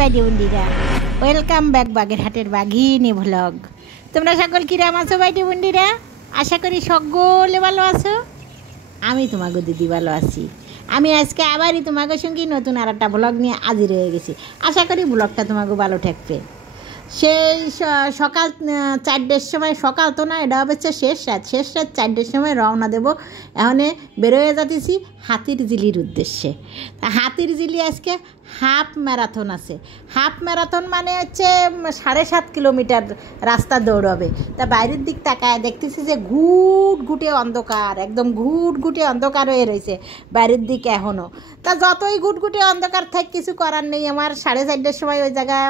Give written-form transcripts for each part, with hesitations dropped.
বাইডি বন্ডিরা, welcome back বাগেরহাটের বাঘিনী vlog. তোমরা সকল কিরাম আছো বাইডি বন্ডিরা? আশা করি সকলে ভালো আছো। আমি তোমাকে দিদি ভালো আছি। আমি আজকে আবারই তোমাকে সঙ্গে নতুন আর একটা ব্লগ নিয়ে হাজির হয়ে গেছি। আশা করি ব্লগটা তোমাকে ভালো ঠেকবে। সেই সকাল 4টার সময়, সকাল তো না, এটা হচ্ছে শেষ রাত 4টার সময় রওনা দেব। এখন বেরোয় যাচ্ছি হাতিরঝিলির উদ্দেশ্যে। হাতিরঝিলি আজকে হাফ ম্যারাথন আছে। হাফ ম্যারাথন মানে হচ্ছে 7.5 কিলোমিটার রাস্তা দৌড়াবে। তা বাইরের দিক তাকায় দেখতেছি যে ঘুটঘুটে অন্ধকার, একদম ঘুটঘুটে অন্ধকার হয়ে রয়েছে বাইরের দিকে এখনও। তা যতই ঘুটঘুটে অন্ধকার থাক, কিছু করার নেই। আমার 4:30টার সময় ওই জায়গায়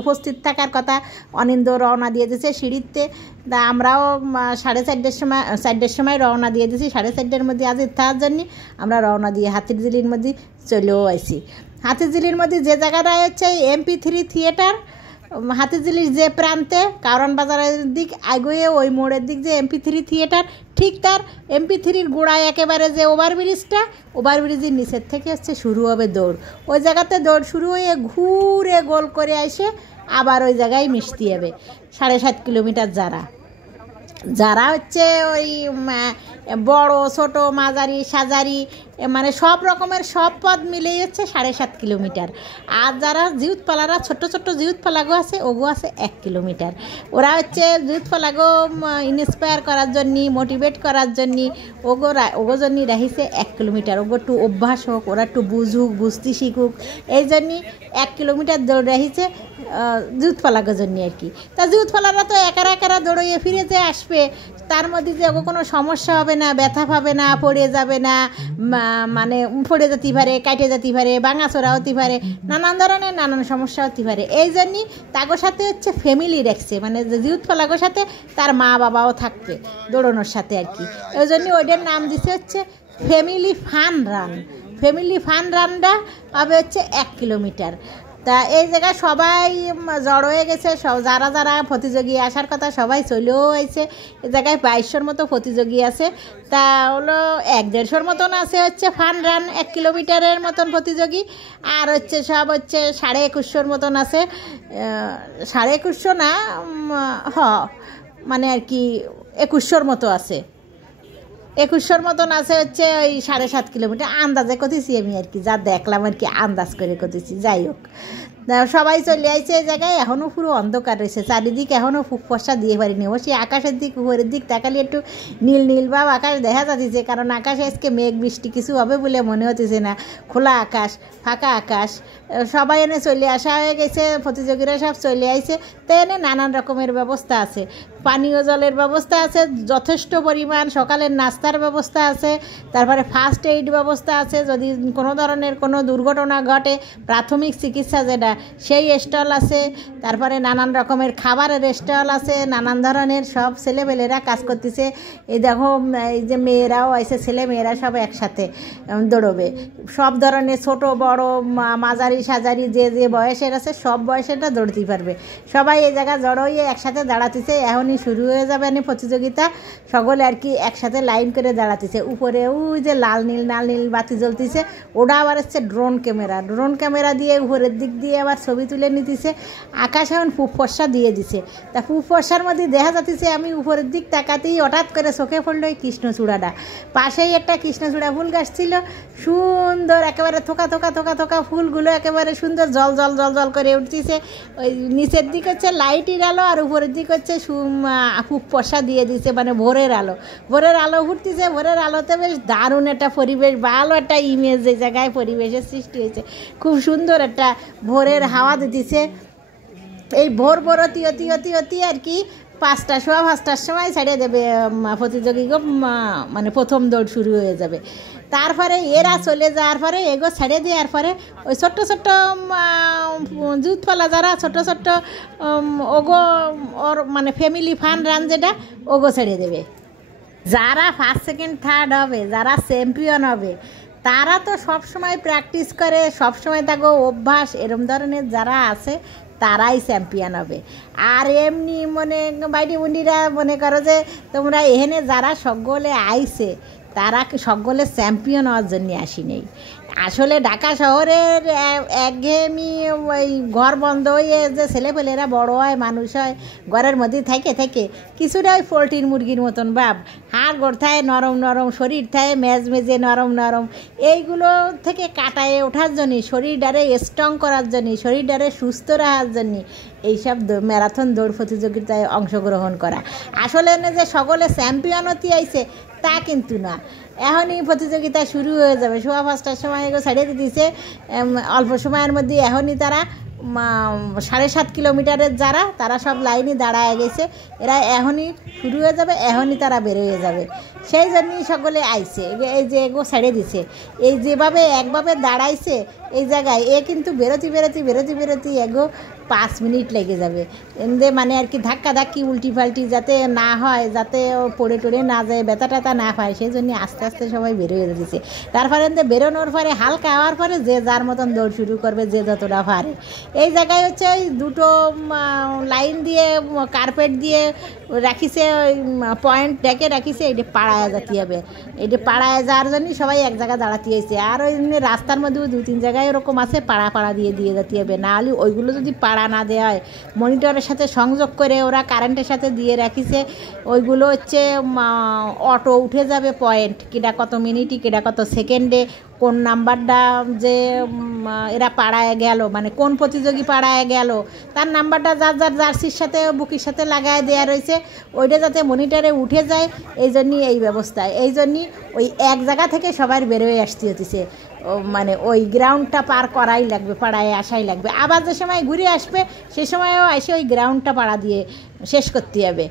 উপস্থিত থাকার কথা। অনিন্দ রওনা দিয়ে দিয়েছে সিঁড়িতে। তা আমরাও 4:30টার সময় রওনা দিয়ে দিয়েছি। 4:30টার মধ্যে আজ থাকার জন্য আমরা রওনা দিয়ে হাতিরঝিলির মধ্যে চলেও আইছি। হাতিরঝিলির মধ্যে যে জায়গাটা হচ্ছে MP3 থিয়েটার, হাতিরঝিলির যে প্রান্তে কারণ বাজারের দিক আগুয়ে ওই মোড়ের দিক যে MP3 থিয়েটার, ঠিক তার MP3-র গোড়ায় একেবারে যে ওভারব্রিজের নিচের থেকে হচ্ছে শুরু হবে দৌড়। ওই জায়গাতে দৌড় শুরু হয়ে ঘুরে গোল করে এসে আবার ওই জায়গায় মিশতে হবে। 7.5 কিলোমিটার যারা হচ্ছে ওই বড় ছোট মাঝারি সাজারি মানে সব রকমের সব পদ মিলেই হচ্ছে 7.5 কিলোমিটার। আর যারা জিউতপালারা ছোট্ট জিউতপালাগো আছে, ওগো আছে 1 কিলোমিটার। ওরা হচ্ছে জিউতপালাগো ইন্সপায়ার করার জন্য, মোটিভেট করার জন্য ওগো জন্য রাখিছে 1 কিলোমিটার। ওগো একটু অভ্যাস হোক, ওরা একটু বুঝতে শিখুক, এই জন্যই 1 কিলোমিটার দৌড় রাখিছে জিউতপালাগোর জন্য আর কি। তা জিউতপালারা তো একারা দৌড়িয়ে ফিরে যে আসবে, তার মধ্যে যে কোনো সমস্যা হবে না, ব্যথা পাবে না, পড়ে যাবে না, মানে পড়ে যেতে পারে, কাটে যেতে পারে, ভাঙাচোরা হতে পারে, নানান ধরনের নানান সমস্যা হতে পারে। এই জন্যই তাগোর সাথে হচ্ছে ফ্যামিলি রাখছে, মানে জিউতপালাগোর সাথে তার মা বাবাও থাকবে দৌড়ানোর সাথে আর কি। ওই জন্য ওইটার নাম দিছে হচ্ছে family fun run. Family fun রানটা হবে হচ্ছে 1 কিলোমিটার। তা এই জায়গায় সবাই জড়ো হয়ে গেছে, সব যারা প্রতিযোগী আসার কথা সবাই চলেও আইছে। এই জায়গায় 2200-র মতো প্রতিযোগী আছে। তা হলো 1-150-র মতন আছে হচ্ছে ফান রান 1 কিলোমিটারের মতন প্রতিযোগী। আর হচ্ছে সব হচ্ছে 2150-র মতন আছে। 2150 না, মানে আর কি 2100-র মতো আছে। 2100-র মতন আছে হচ্ছে ওই 7.5 কিলোমিটার আন্দাজে কতেছি আমি আর কি, যা দেখলাম আর কি, আন্দাজ করে কতেছি। যাই হোক, সবাই চলে আইছে এই জায়গায়। এখনও পুরো অন্ধকার রয়েছে চারিদিকে, এখনও ফর্সা দিয়ে পারিনি। অবশ্যই আকাশের দিক, উপরের দিক তাকালে একটু নীল ভাব আকাশ দেখা যাচ্ছে, কারণ আকাশে আজকে মেঘ বৃষ্টি কিছু হবে বলে মনে হতেছে না। খোলা আকাশ, ফাঁকা আকাশ, সবাই এনে চলে আসা হয়ে গেছে। প্রতিযোগীরা সব চলে আইছে। তো এনে নানান রকমের ব্যবস্থা আছে, পানীয় জলের ব্যবস্থা আছে যথেষ্ট পরিমাণ, সকালের নাস্তার ব্যবস্থা আছে, তারপরে ফার্স্ট এইড ব্যবস্থা আছে, যদি কোনো ধরনের কোনো দুর্ঘটনা ঘটে প্রাথমিক চিকিৎসা যেটা, সেই স্টল আছে। তারপরে নানান রকমের খাবারের স্টল আছে, নানান ধরনের সব ছেলেমেয়েরা কাজ করতেছে। এই দেখো, এই যে মেয়েরাও আছে, ছেলে মেয়েরা সব একসাথে দৌড়বে। সব ধরনের ছোট বড় মাঝারি সাজারি যে বয়সের আছে, সব বয়সেরটা দৌড়তে পারবে। সবাই এই জায়গায় জড়ো হয়ে একসাথে দাঁড়াতেছে। এখনই শুরু হয়ে যাবে প্রতিযোগিতা। সকলে আর কি একসাথে লাইন করে দাঁড়াতেছে। উপরে ওই যে লাল নীল বাতি জ্বলতেছে, ওটা আবার হচ্ছে ড্রোন ক্যামেরা দিয়ে উপরের দিক দিয়ে আবার ছবি তুলে নিতেছে। আকাশ এখন খুব ফর্সা দিয়ে দিছে। তা খুব ফর্সার মধ্যে দেখা যাচ্ছে, আমি উপরের দিক তাকাতেই হঠাৎ করে চোখে পড়লো ওই কৃষ্ণচূড়াটা। পাশেই একটা কৃষ্ণচূড়া ফুল গাছ ছিল, সুন্দর একেবারে থোকা ফুলগুলো একেবারে সুন্দর জল করে উঠতেছে। ওই নিচের দিক হচ্ছে লাইটের আলো, আর উপরের দিক হচ্ছে খুব ফর্সা দিয়ে দিছে, মানে ভোরের আলো উঠতেছে। ভোরের আলোতে বেশ দারুণ একটা পরিবেশ, ভালো একটা ইমেজ এই জায়গায় পরিবেশের সৃষ্টি হয়েছে। খুব সুন্দর একটা ভোরের হাওয়া দিতেছে। এই ভোর অতি আর কি 5টার সময় ছাড়িয়ে দেবে প্রতিযোগীকে, মানে প্রথম দৌড় শুরু হয়ে যাবে। তারপরে এরা চলে যাওয়ার পরে এগো ছেড়ে দেওয়ার পরে ওই ছোট্ট জুতপালা যারা ছোট্ট ওগো ওর মানে ফ্যামিলি ফান রান যেটা, ওগো ছেড়ে দেবে। যারা ফার্স্ট সেকেন্ড থার্ড হবে, যারা চ্যাম্পিয়ন হবে, তারা তো সবসময় প্র্যাকটিস করে, সবসময় তাকে অভ্যাস, এরম ধরনের যারা আছে তারাই চ্যাম্পিয়ন হবে। আর এমনি বাইডি বুন্ডিরা মনে করো যে তোমরা এখানে যারা সকলে আইছে, তারা সকলে চ্যাম্পিয়ন হওয়ার জন্য আসি নেই। আসলে ঢাকা শহরের একঘেয়েমি, ওই ঘর বন্ধ হয়ে যে ছেলেপেলেরা বড় হয়, মানুষ হয়, ঘরের মধ্যে থেকে থেকে কিছুটা ওই পোলট্রির মুরগির মতন ভাব। হাড় গোড় থাকে নরম নরম, শরীর থাকে মেজ মেজে নরম নরম। এইগুলো থেকে কাটায়ে ওঠার জন্যে, শরীরটারে স্ট্রং করার জন্যে, শরীরটারে সুস্থ রাখার জন্যে এইসব ম্যারাথন দৌড় প্রতিযোগিতায় অংশগ্রহণ করা। আসলে যে সকলে চ্যাম্পিয়ন হতে আইছে তা কিন্তু না। এখনই প্রতিযোগিতা শুরু হয়ে যাবে, 5:15টার সময় এগো ছাড়িয়ে দিতেছে। অল্প সময়ের মধ্যে এখনই তারা 7.5 কিলোমিটারের যারা, তারা সব লাইনে দাঁড়ায় গেছে। এরা এখনই শুরু হয়ে যাবে, এখনই তারা বেরোয় যাবে। সেই জন্যই সকলে আইছে। এই যে এগো ছেড়ে দিছে, এই যেভাবে একভাবে দাঁড়াইছে এই জায়গায়, এ কিন্তু বেরোতে এগো 5 মিনিট লেগে যাবে। এমনি মানে আর কি ধাক্কা ধাক্কি উল্টি পাল্টি যাতে না হয়, যাতে পড়ে টড়ে না যায়, ব্যথা ট্যাথা না পায়, সেই জন্য আস্তে আস্তে সবাই বেরোয় দিচ্ছে। তারপরে বেরোনোর পরে হালকা হওয়ার পরে যে যার মতন দৌড় শুরু করবে, যে যতটা পারে। এই জায়গায় হচ্ছে ওই দুটো লাইন দিয়ে কার্পেট দিয়ে রাখিছে, ওই পয়েন্ট ডেকে রাখিছে, এটা পাড়ায় যেতে হবে। এটা পাড়ায় যাওয়ার জন্যই সবাই এক জায়গায় দাঁড়াতে হয়েছে। আর ওই রাস্তার মধ্যেও 2-3 জায়গায় এরকম আছে, পাড়া দিয়ে যেতে হবে। না হলে ওইগুলো যদি পাড়া না দেওয়া হয়, মনিটরের সাথে সংযোগ করে ওরা কারেন্টের সাথে দিয়ে রাখিছে, ওইগুলো হচ্ছে অটো উঠে যাবে পয়েন্ট, কেডা কত মিনিটে, কেডা কত সেকেন্ডে, কোন নাম্বারটা যে এরা পাড়ায় গেল, মানে কোন প্রতিযোগী পাড়ায় গেল, তার নাম্বারটা যার যার জার্সির সাথে বুকির সাথে লাগায় দেওয়া রয়েছে, ওইটা যাতে মনিটরে উঠে যায়, এই জন্যই এই ব্যবস্থা। এই জন্যই ওই এক জায়গা থেকে সবাই বেরোয় আসতে হতেছে, মানে ওই গ্রাউন্ডটা পার করাই লাগবে, পাড়ায় আসাই লাগবে। আবার যে সময় ঘুরে আসবে সে সময়ও এসে ওই গ্রাউন্ডটা পাড়া দিয়ে শেষ করতে হবে।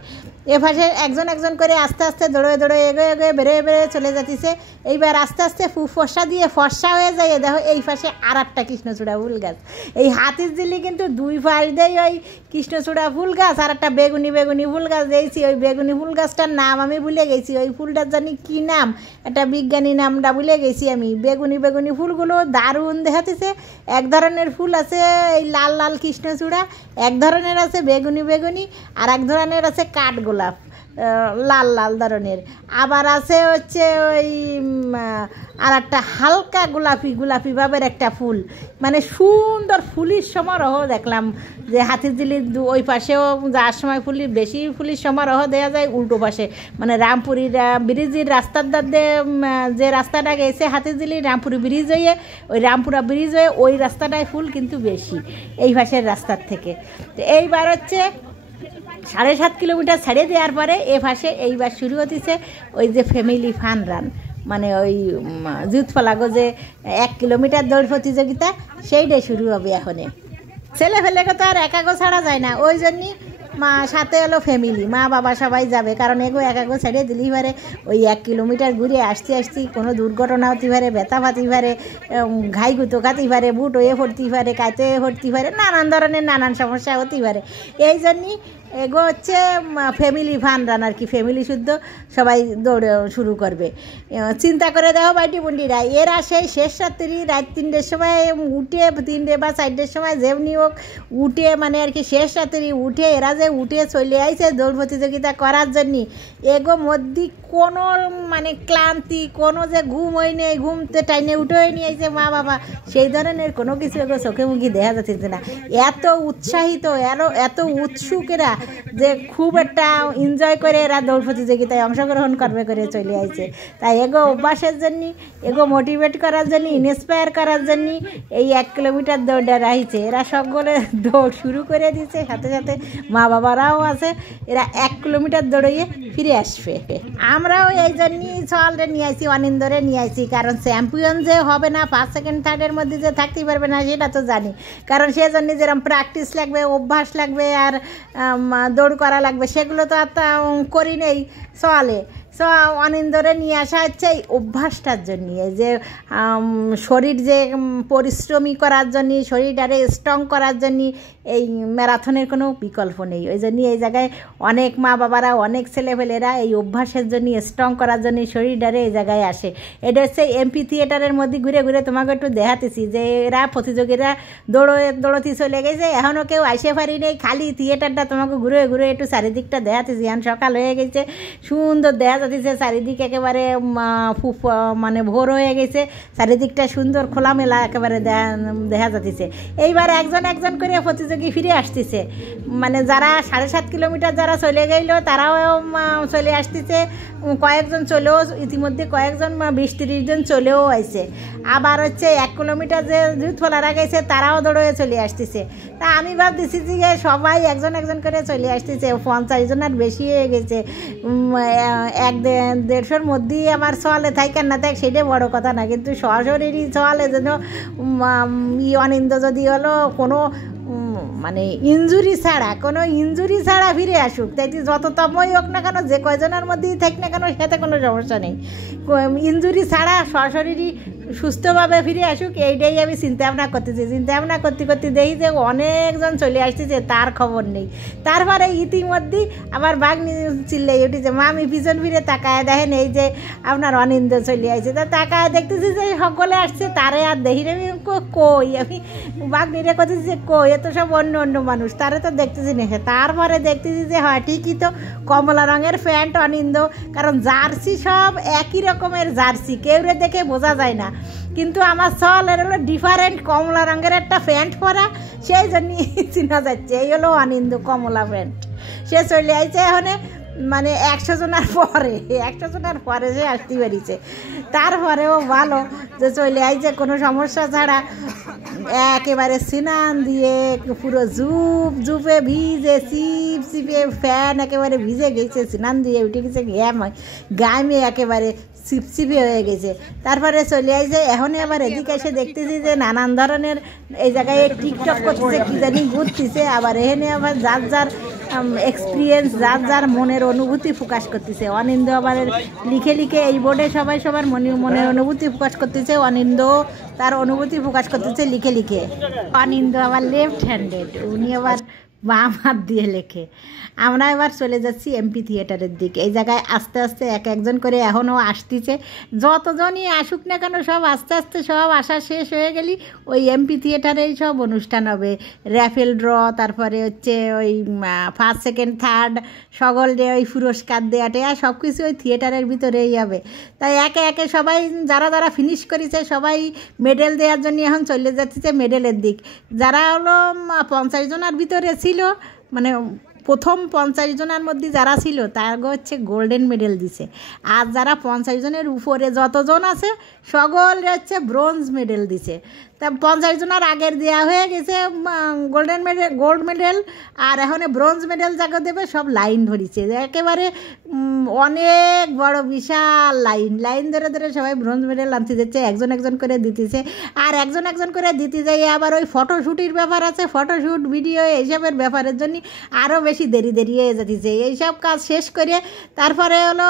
এভাবে একজন একজন করে আস্তে আস্তে দৌড়ে এগোয়ে বেরোয় চলে যাচ্ছে। এইবার আস্তে আস্তে ফর্সা দিয়ে ফর্সা হয়ে যায়। দেখো এই পাশে আর একটা কৃষ্ণচূড়া ফুল গাছ। এই হাতিরঝিলি কিন্তু 2 পাশ দেয় ওই কৃষ্ণচূড়া ফুল গাছ, আর একটা বেগুনি ফুল গাছ দিয়েছি। ওই বেগুনি ফুল গাছটার নাম আমি ভুলে গেছি, ওই ফুলটার জানি কী নাম, একটা বিজ্ঞানী নামটা ভুলে গেছি আমি। বেগুনি ফুলগুলো দারুণ দেখাতেছে। এক ধরনের ফুল আছে এই লাল লাল কৃষ্ণচূড়া, এক ধরনের আছে বেগুনি, আর এক ধরনের আছে কাঠগোলাপ, লাল ধরনের। আবার আছে হচ্ছে ওই আর একটা হালকা গোলাপি ভাবের একটা ফুল, মানে সুন্দর ফুলির সমারোহ দেখলাম যে হাতিরঝিলির ওই পাশেও যাওয়ার সময় বেশি ফুলির সমারোহ দেওয়া যায় উল্টো পাশে, মানে রামপুরি ব্রিজের রাস্তার ধারে যে রাস্তাটা গেছে হাতিরঝিলির রামপুরি ব্রিজ হয়ে, ওই রামপুরা ব্রিজ হয়ে ওই রাস্তাটায় ফুল কিন্তু বেশি এই পাশের রাস্তার থেকে। তো এইবার হচ্ছে 7.5 কিলোমিটার ছাড়িয়ে দেওয়ার পরে এ পাশে এইবার শুরু হতেছে ওই যে ফ্যামিলি ফান রান, মানে ওই জুতফলাগো যে 1 কিলোমিটার দৌড় প্রতিযোগিতা, সেইটাই শুরু হবে। এখনে ছেলে ফেলেকে তো আর একাগো ছাড়া যায় না, ওই জন্যই সাথে হলো ফ্যামিলি, মা বাবা সবাই যাবে। কারণ একাগো ছাড়িয়ে দিলেই পারে ওই 1 কিলোমিটার ঘুরে আসতে কোনো দুর্ঘটনা হতে পারে, ব্যথা পাতি পারে, ঘাই গুঁতো খাতে পারে, বুট হয়ে পড়তে পারে, কাঁতে পড়তে পারে, নানান ধরনের নানান সমস্যা হতে পারে। এই জন্যই এগো হচ্ছে ফ্যামিলি ফান রান আর কি, ফ্যামিলি শুদ্ধ সবাই দৌড় শুরু করবে। চিন্তা করে দেখো বাইটি বন্ডিরা, এরা সেই শেষ রাত্রি রাত 3টের সময় উঠে, 3টে বা 4টের সময় যেমনি হোক উঠে, মানে আর কি শেষ রাত্রি উঠে এরা যে উঠে চলে আইছে দৌড় প্রতিযোগিতা করার জন্য, এগো মধ্যে কোনো মানে ক্লান্তি, কোনো যে ঘুম হয় নেই, ঘুমতে টাইনে উঠে নিয়ে আইছে মা বাবা, সেই ধরনের কোনো কিছু এগো চোখে মুখে দেখা যাচ্ছে না। এত উৎসাহিত, এত উৎসুক এরা যে খুব একটা এনজয় করে এরা দৌড় প্রতিযোগিতায় অংশগ্রহণ করবে করে চলে আইছে। তাই এগো অভ্যাসের জন্য, এগো মোটিভেট করার জন্য, ইন্সপায়ার করার জন্য এই 1 কিলোমিটার দৌড়টা রাখছে। এরা সকলে দৌড় শুরু করে দিচ্ছে, সাথে সাথে মা বাবারাও আছে। এরা 1 কিলোমিটার দৌড়িয়ে ফিরে আসবে। আমরাও এই জন্যই সওয়ালটা নিয়ে আসি, অনিন্দরে নিয়ে আসি, কারণ চ্যাম্পিয়ন যে হবে না, 1st, 2nd, 3rd মধ্যে যে থাকতে পারবে না সেটা তো জানি। কারণ সেই জন্য যেরকম প্র্যাকটিস লাগবে, অভ্যাস লাগবে, আর দৌড় করা লাগবে, সেগুলো তো আর করি নেই সওয়ালে। সো অনিন্দরে নিয়ে আসা হচ্ছে এই অভ্যাসটার জন্য, যে শরীর যে পরিশ্রমী করার জন্য, শরীরটারে স্ট্রং করার জন্য এই ম্যারাথনের কোনো বিকল্প নেই। ওই জন্য এই জায়গায় অনেক মা বাবারা, অনেক ছেলেপেলেরা এই অভ্যাসের জন্য, স্ট্রং করার জন্য শরীরটারে এই জায়গায় আসে। এটা হচ্ছে এমপি থিয়েটারের মধ্যে ঘুরে তোমাকে একটু দেখাতেছি যে এরা প্রতিযোগীরা দৌড়তে চলে গেছে, এখনও কেউ আসে পারি নেই, খালি থিয়েটারটা তোমাকে ঘুরে একটু চারিদিকটা দেখাতেছি। এখন সকাল হয়ে গেছে, সুন্দর দেখা যাচ্ছে চারিদিক একেবারে মানে ভোর হয়ে গেছে, চারিদিকটা সুন্দর খোলামেলা একেবারে দেখা যাচ্ছে। এইবার একজন একজন করে প্রতিযোগী ফিরে আসতেছে, মানে যারা 7.5 কিলোমিটার যারা চলে গেল তারাও চলে আসতেছে, কয়েকজন চলেও ইতিমধ্যে কয়েকজন 20-30 জন চলেও আসছে। আবার হচ্ছে 1 কিলোমিটার যে দুধ ফলারা গেছে তারাও দৌড়ে চলে আসতেছে। তা আমি ভাবতেছি যে সবাই একজন একজন করে চলে আসতেছে, 50 জনের বেশি হয়ে গেছে। 1-150-র মধ্যেই আমার চলে থাকেন না থাক সেটা বড় কথা না, কিন্তু সশরীরই চলে যেন অনিন্দ যদি হলো কোনো মানে ইনজুরি ছাড়া ফিরে আসুক, তাই যততমই হোক না কেন, যে কয়জনের মধ্যেই থাক না কেন সেতে কোনো সমস্যা নেই, ইনজুরি ছাড়া সশরীরই সুস্থভাবে ফিরে আসুক, এইটাই আমি চিন্তা ভাবনা করতেছি। চিন্তা ভাবনা করতে করতে দেখি যে অনেকজন চলে আসতেছে, তার খবর নেই। তারপরে ইতিমধ্যেই আবার বাঘ চিল্লাই উঠেছে, মা আমি পিছন ফিরে তাকায় দেখেন এই যে আপনার অনিন্দ চলে আসছে। তা তাকায় দেখতেছি যে সকলে আসছে, তারে আর দেখি আমি কই, আমি বাঘ নিরে করতেছি যে কই, এত সব অন্য অন্য মানুষ, তারে তো দেখতেছি না। তারপরে দেখতেছি যে হয় ঠিকই তো, কমলা রঙের প্যান্ট অনিন্দ, কারণ জার্সি সব একই রকমের জার্সি, কেউ দেখে বোঝা যায় না, কিন্তু আমার চলের হলো ডিফারেন্ট, কমলা রঙের একটা প্যান্ট পরা, সেই জন্যই চিনা যাচ্ছে এই হলো অনিন্দ কমলা প্যান্ট। সে চলে আইছে এখন মানে 100 জনের পরে সে আসতে পারিছে। তারপরেও ভালো যে চলে আইছে কোনো সমস্যা ছাড়া, একেবারে স্নান দিয়ে পুরো জুপে ভিজে চিপে ফ্যান একেবারে ভিজে গেছে, স্নান দিয়ে উঠে গেছে গামে একেবারে চিপচিপে হয়ে গেছে। তারপরে চলে আসছে, এখনই আবার এদিকে এসে দেখতেছি যে নানান ধরনের এই জায়গায় টিকটক করতেছে, কি জানি ঘুরতেছে, আবার এখানে আবার যার যার এক্সপিরিয়েন্স, যার মনের অনুভূতি প্রকাশ করতেছে। অনিন্দ আবার লিখে এই বোর্ডে সবাই সবার মনের অনুভূতি প্রকাশ করতেছে, অনিন্দ তার অনুভূতি প্রকাশ করতেছে লিখে। অনিন্দ আবার লেফট হ্যান্ডেড, উনি আবার বাম হাত দিয়ে লেখে। আমরা এবার চলে যাচ্ছি এমপি থিয়েটারের দিকে। এই জায়গায় আস্তে আস্তে একজন করে এখনও আসতেছে, যতজনই আসুক না কেন সব আস্তে আস্তে সব আসা শেষ হয়ে গেলি ওই এমপি থিয়েটারেই সব অনুষ্ঠান হবে, র্যাফেল ড্র, তারপরে হচ্ছে ওই 1st, 2nd, 3rd সকল ওই পুরস্কার দেওয়াটা সব কিছু ওই থিয়েটারের ভিতরেই হবে। তাই একে একে সবাই যারা ফিনিশ করেছে সবাই মেডেল দেওয়ার জন্য এখন চলে যাচ্ছে মেডেলের দিক। যারা হলো 50 জনের ভিতরে ছিল, মানে প্রথম 50 জনের মধ্যে যারা ছিল তারও হচ্ছে গোল্ডেন মেডেল দিছে, আর যারা 50 জনের উপরে যতজন আছে সকলে হচ্ছে ব্রোঞ্জ মেডেল দিছে। তা 50 জনের আগের দেওয়া হয়ে গেছে গোল্ড মেডেল, আর এখন ব্রোঞ্জ মেডেল যাকে দেবে সব লাইন ধরেছে, একেবারে অনেক বড় বিশাল লাইন ধরে সবাই ব্রোঞ্জ মেডেল আনতে যাচ্ছে, একজন করে দিতেছে। আর একজন করে দিতে যাই আবার ওই ফটোশ্যুটের ব্যাপার আছে, ফটোশ্যুট ভিডিও এইসবের ব্যাপারের জন্য আরও বেশি দেরি হয়ে যাচ্ছে। এইসব কাজ শেষ করে তারপরে হলো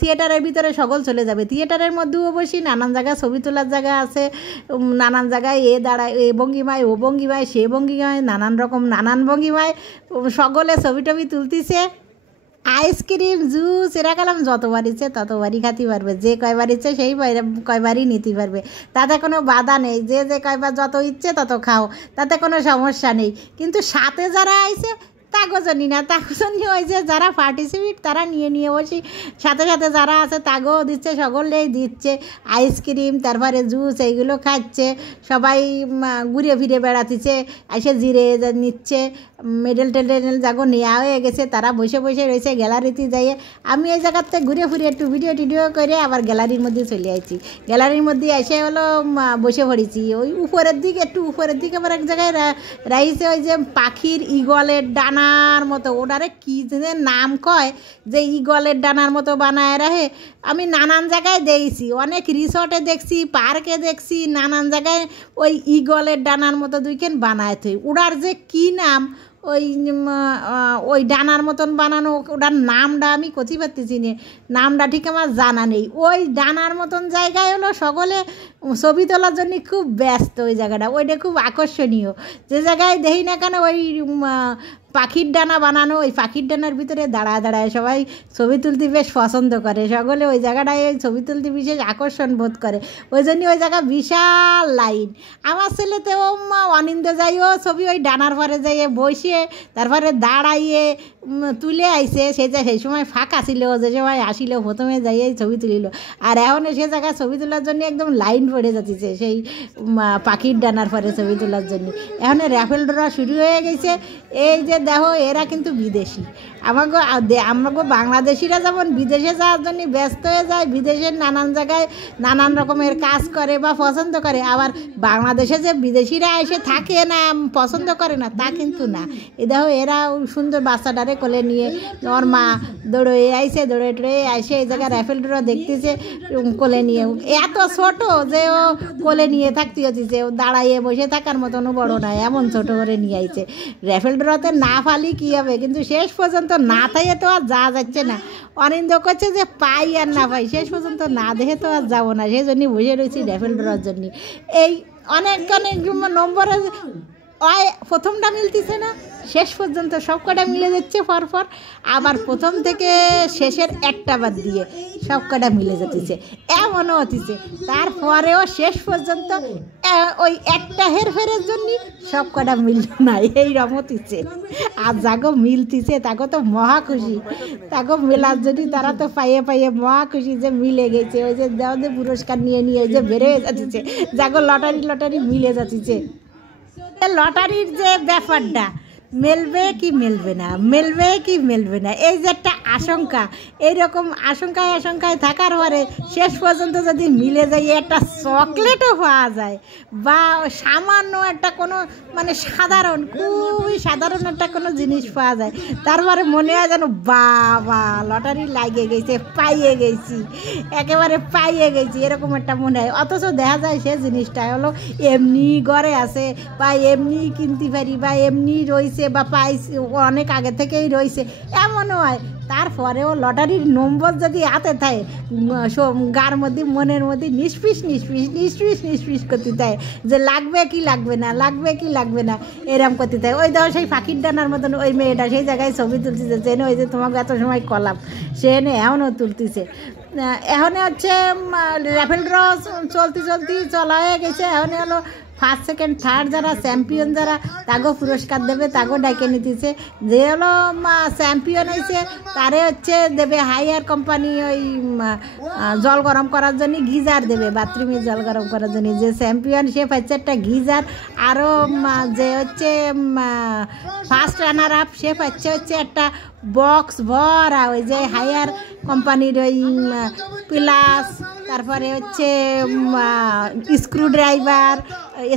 থিয়েটারের ভিতরে সকল চলে যাবে। থিয়েটারের মধ্যেও অবশ্যই নানান জায়গায় ছবি তোলার জায়গা আছে, নানান জায়গায় দাঁড়ায় এ ভঙ্গিমায় ও ভঙ্গিমায় সে ভঙ্গিমায় নানান ভঙ্গিমায় সকলে ছবি টবি তুলতেছে। আইসক্রিম জুস এরা কালাম যতবার ইচ্ছে ততবারই খাতে পারবে, যে কয়বার ইচ্ছে সেই কয়বারই নিতে পারবে, তাতে কোনো বাধা নেই, যে কয়বার যত ইচ্ছে তত খাও, তাতে কোনো সমস্যা নেই। কিন্তু সাথে যারা আইছে তাগো জানি না, তাগো জানি ওই যে যারা পার্টিসিপেট তারা নিয়ে বসি, সাথে যারা আছে তাগোও দিচ্ছে, সকলেই দিচ্ছে আইসক্রিম তারপরে জুস এইগুলো খাচ্ছে, সবাই ঘুরে ফিরে বেড়াতেছে, এসে জিরে নিচ্ছে, মেডেল যাগো নেওয়া হয়ে গেছে, তারা বসে রয়েছে গ্যালারিতে যাইয়ে। আমি এই জায়গাতে ঘুরে ফিরে একটু ভিডিও করে আবার গ্যালারির মধ্যে চলে আসছি। গ্যালারির মধ্যে এসে হলো বসে পড়েছি ওই উপরের দিকে আবার এক জায়গায় রাইছে ওই যে পাখির ঈগলের ডানার মতো, ওটারে কী যে নাম কয়, যে ঈগলের ডানার মতো বানায় রাখে। আমি নানান জায়গায় দেখছি, অনেক রিসর্টে দেখছি, পার্কে দেখছি, নানান জায়গায় ওই ঈগলের ডানার মতো দুইখান বানায় থই, ওটার যে কী নাম, ওই ডানার মতন বানানো, ওটার নামটা আমি করতে পারতেছি না, নামটা ঠিক আমার জানা নেই। ওই ডানার মতন জায়গায় হলো সকলে ছবি তোলার জন্য খুব ব্যস্ত, ওই জায়গাটা ওইটা খুব আকর্ষণীয়, যে জায়গায় দেখি না কেন ওই পাখির ডানা বানানো, ওই পাখির ডানার ভিতরে দাঁড়ায় দাঁড়ায় সবাই ছবি তুলতে বেশ পছন্দ করে, সকলে ওই জায়গাটায় ওই ছবি তুলতে বিশেষ আকর্ষণ বোধ করে, ওই জন্য ওই জায়গা বিশাল লাইন। আমার ছেলেতেও অনিন্দ যাইও ছবি ওই ডানার পরে যাইয়ে বসিয়ে তারপরে দাঁড়াইয়ে তুলে আইছে, সেই সময় ফাঁকা ছিল, যে সময় আসিল প্রথমে যাইয়ে ছবি তুলিল, আর এখন সে জায়গায় ছবি তোলার জন্য একদম লাইন পড়ে যাচ্ছে সেই পাখির ডানার পরে ছবি তোলার জন্য। এখন র্যাফেল ড্র শুরু হয়ে গেছে। এই যে দেখো এরা কিন্তু বিদেশি, আমাকে বাংলাদেশিরা যেমন বিদেশে যাওয়ার জন্য ব্যস্ত হয়ে যায়, বিদেশের নানান জায়গায় নানান রকমের কাজ করে বা পছন্দ করে, আবার বাংলাদেশে যে বিদেশিরা এসে থাকে না পছন্দ করে না তা কিন্তু না। এই দেখো এরা সুন্দর বাচ্চাটারে কোলে নিয়ে ওর মা দৌড়ে আইসে, দৌড়ে টড়ে আইসে এই জায়গায় র্যাফেল ড্র দেখতেছে কোলে নিয়ে, এত ছোট যে ও কোলে নিয়ে থাকতে হচ্ছে, ও দাঁড়াইয়ে বসে থাকার মতনও বড় নয়, এমন ছোট করে নিয়ে আইছে। র্যাফেল ড্রতে না ফালি কী হবে, কিন্তু শেষ পর্যন্ত না থাকে তো আর যাওয়া যাচ্ছে না। অনিন্দ করছে যে পাই আর না পাই, শেষ পর্যন্ত না দেখে তো আর যাবো না, সেই জন্যই বসে রয়েছি র্যাফেল ড্রর জন্য। এই অনেক নম্বরে ওই প্রথমটা মিলতেছে না, শেষ পর্যন্ত সব কটা মিলে যাচ্ছে পরপর, আবার প্রথম থেকে শেষের একটা বাদ দিয়ে সব কটা মিলে যেতেছে, এমনও হতেছে। তারপরেও শেষ পর্যন্ত ওই একটা হেরফেরের জন্য সব কটা মিলল না, এই রমতিছে। আর যাগো মিলতিছে তাকে তো মহা খুশি, তাকে মেলার জন্য তারা তো পাইয়ে পাইয়ে মহা খুশি যে মিলে গেছে। ওই যে দেওয়াদের পুরস্কার নিয়ে নিয়ে ওই যে বেড়ে যাচ্ছে, যাগো লটারি মিলে যাচ্ছে। লটারির যে ব্যাপারটা মেলবে কি মেলবে না, মেলবে কি মেলবে না, এই যে একটা আশঙ্কা, এইরকম আশঙ্কায় থাকার পরে শেষ পর্যন্ত যদি মিলে যায়, একটা চকলেটও পাওয়া যায় বা সামান্য একটা কোনো মানে খুবই সাধারণ একটা কোনো জিনিস পাওয়া যায়, তারপরে মনে হয় যেন বাবা লটারি লাগে গেছে, পাইয়ে গেছি, একেবারে পাইয়ে গেছি, এরকম একটা মনে হয়। অথচ দেখা যায় সে জিনিসটা হলো এমনি ঘরে আছে বা এমনি কিনতে পারি বা এমনি রয়েছে বা পাইছি অনেক আগে থেকেই রয়েছে, এমনও হয়। তারপরেও লটারির নম্বর যদি হাতে থাকে, গার মধ্যে মনের মধ্যে নিষ্পিস করতে থাকে যে লাগবে কি লাগবে না, লাগবে কি লাগবে না, এরম করতে থাকে। ওই ধরো সেই পাখির ডানার মতন ওই মেয়েটা সেই জায়গায় ছবি তুলতেছে, জেনে ওই যে তোমাকে এত সময় কলাম, সে এনে এখনও তুলতেছে। এখন হচ্ছে র্যাফেল ড্র চলা হয়ে গেছে। এখন হলো ফার্স্ট সেকেন্ড থার্ড যারা চ্যাম্পিয়ন যারা তাকেও পুরস্কার দেবে, তাকেও ডাকে নিতেছে। যে হলো চ্যাম্পিয়ন হয়েছে তারে হচ্ছে দেবে হাইয়ার কোম্পানি ওই জল গরম করার জন্য গিজার দেবে, বাথরুমে জল গরম করার জন্য। যে চ্যাম্পিয়ন সে পাচ্ছে একটা গিজার, আরও যে হচ্ছে ফার্স্ট রানার আপ সে পাচ্ছে হচ্ছে একটা বক্স ভরা ওই যে হাইয়ার কোম্পানির ওই প্লাস, তারপরে হচ্ছে স্ক্রুড্রাইভার,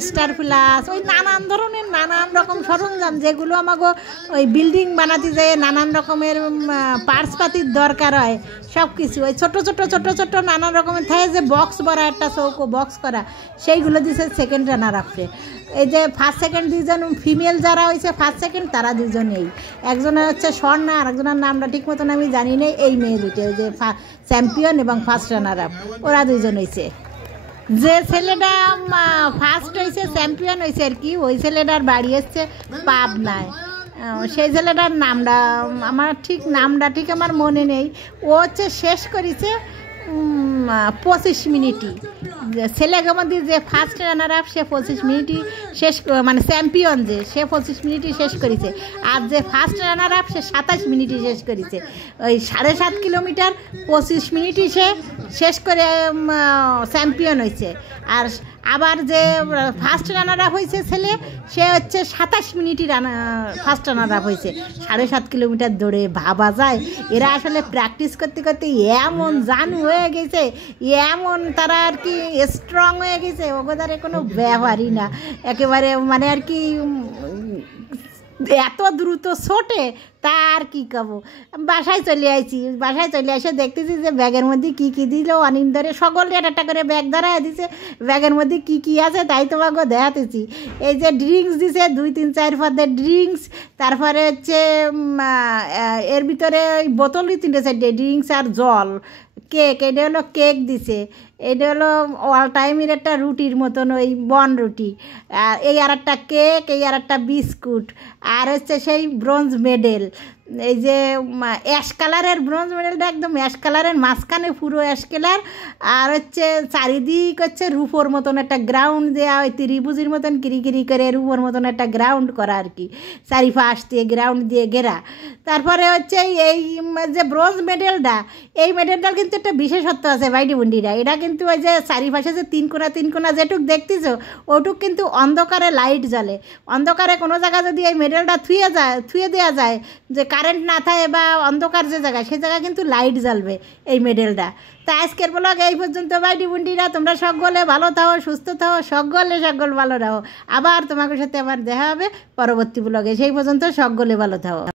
স্টার প্লাস, ওই নানান ধরনের নানান রকম সরঞ্জাম যেগুলো আমাকে ওই বিল্ডিং বানাতে যায় নানান রকমের পার্টসপাতির দরকার হয়, সব কিছু ওই ছোট ছোট নানান রকমের থাকে যে বক্স ভরা একটা চৌকো বক্স করা, সেইগুলো দিছে সেকেন্ড রানার আপে। এই যে ফার্স্ট সেকেন্ড দুজন ফিমেল যারা হয়েছে ফার্স্ট সেকেন্ড তারা দুজনেই, একজনের হচ্ছে স্বর্ণা আর একজনের নামটা ঠিক মতন আমি জানি না, এই মেয়ে দুটো যে চ্যাম্পিয়ন এবং ফার্স্ট রানার আপ ওরা দুজন হয়েছে। যে ছেলেটা ফার্স্ট হয়েছে চ্যাম্পিয়ন হয়েছে আর কি, ওই ছেলেটার বাড়ি এসছে পাবনায়, সেই ছেলেটার নামটা নামটা ঠিক আমার মনে নেই। ও হচ্ছে শেষ করেছে 25 মিনিটই, ছেলেকে মধ্যে যে ফার্স্ট রানার আপ সে 25 মিনিটই শেষ, মানে চ্যাম্পিয়ন যে সে 25 মিনিটই শেষ করেছে, আর যে ফার্স্ট রানার আপ সে 27 মিনিটই শেষ করেছে। ওই 7.5 কিলোমিটার 25 মিনিটই সে শেষ করে চ্যাম্পিয়ন হয়েছে। আর আবার যে ফার্স্ট রানার আপ হয়েছে ছেলে সে হচ্ছে 27 মিনিটই ফার্স্ট রানার আপ হয়েছে। 7.5 কিলোমিটার দৌড়ে ভাবা যায় এরা আসলে প্র্যাকটিস করতে করতে এমন জানু হয়ে গেছে, এমন তারা আর কি স্ট্রং হয়ে গেছে, ওগোদারে কোনো ব্যাপারই না একেবারে, মানে আর কি এত দ্রুত ছোটে তা আর কী কবো। বাসায় চলে এসে দেখতেছি যে ব্যাগের মধ্যে কী কী দিল অনিন্দরে, সকলে একটা করে ব্যাগ ধরাই দিছে, ব্যাগের মধ্যে কী কী আছে তাই তোমাকে দেখাতেছি। এই যে ড্রিঙ্কস দিছে 2-3-4 পদের ড্রিঙ্কস, তারপরে হচ্ছে এর ভিতরে ওই বোতলই 3-4টে ড্রিঙ্কস আর জল, কেক, এটা হলো কেক দিছে, এটা হলো অল টাইমের একটা রুটির মতন, ওই বন রুটি। আর এই আর একটা কেক, এই আর একটা বিস্কুট, আর হচ্ছে সেই ব্রোঞ্জ মেডেল, এই যে অ্যাশ কালারের ব্রোঞ্জ মেডেলটা, একদম অ্যাশ কালারের, মাঝখানে পুরো অ্যাশ কালার, আর হচ্ছে চারিদিক হচ্ছে রূপোর মতন একটা গ্রাউন্ড দেওয়া, ওই ত্রিভুজের মতন কিরি করে রূপোর মতন একটা গ্রাউন্ড করা আর কি, চারিপাশ দিয়ে গ্রাউন্ড দিয়ে ঘেরা। তারপরে হচ্ছে এই যে ব্রোঞ্জ মেডেলটা, এই মেডেলটার কিন্তু একটা বিশেষত্ব আছে ভাইটি বন্ডিরা। এটা কিন্তু ওই যে চারিপাশে যে তিন কোনা যেটুক দেখতেছ, ওটুক কিন্তু অন্ধকারে লাইট জ্বলে। অন্ধকারে কোনো জায়গা যদি এই মেডেলটা থুয়ে দেওয়া যায়, যে কারেন্ট না থাকে বা অন্ধকার যে জায়গায়, সে জায়গায় কিন্তু লাইট জ্বলবে এই মেডেলটা। তা আজকের ব্লগ এই পর্যন্ত ভাইটি বন্ডিরা। তোমরা সকলে ভালো থাও, সুস্থ থাও, সকলে ভালো রাখো। আবার তোমাদের সাথে আমার দেখা হবে পরবর্তী ব্লগে। সেই পর্যন্ত সকলে ভালো থাও।